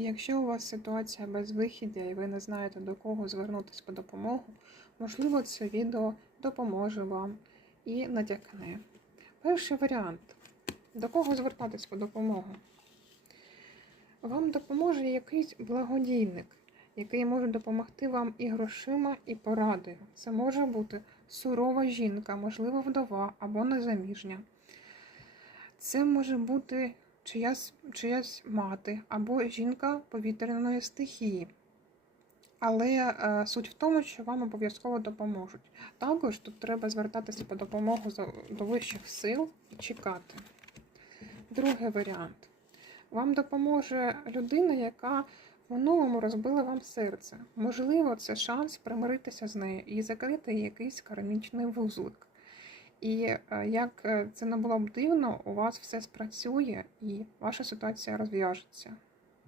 Якщо у вас ситуація без вихідя і ви не знаєте до кого звернутися по допомогу, можливо, це відео допоможе вам і натякне. Перший варіант: до кого звертатись по допомогу? Вам допоможе якийсь благодійник, який може допомогти вам і грошима, і порадою. Це може бути сурова жінка, можливо, вдова або незаміжня. Це може бути чиясь, чиясь мати або жінка повітряної стихії. Але е, суть в тому, що вам обов'язково допоможуть. Також тут треба звертатися по допомогу до вищих сил і чекати. Другий варіант. Вам допоможе людина, яка в минулому розбила вам серце. Можливо, це шанс примиритися з нею і закрити якийсь кармічний вузлик. І е, як е, це не було б дивно, у вас все спрацює і ваша ситуація розв'яжеться.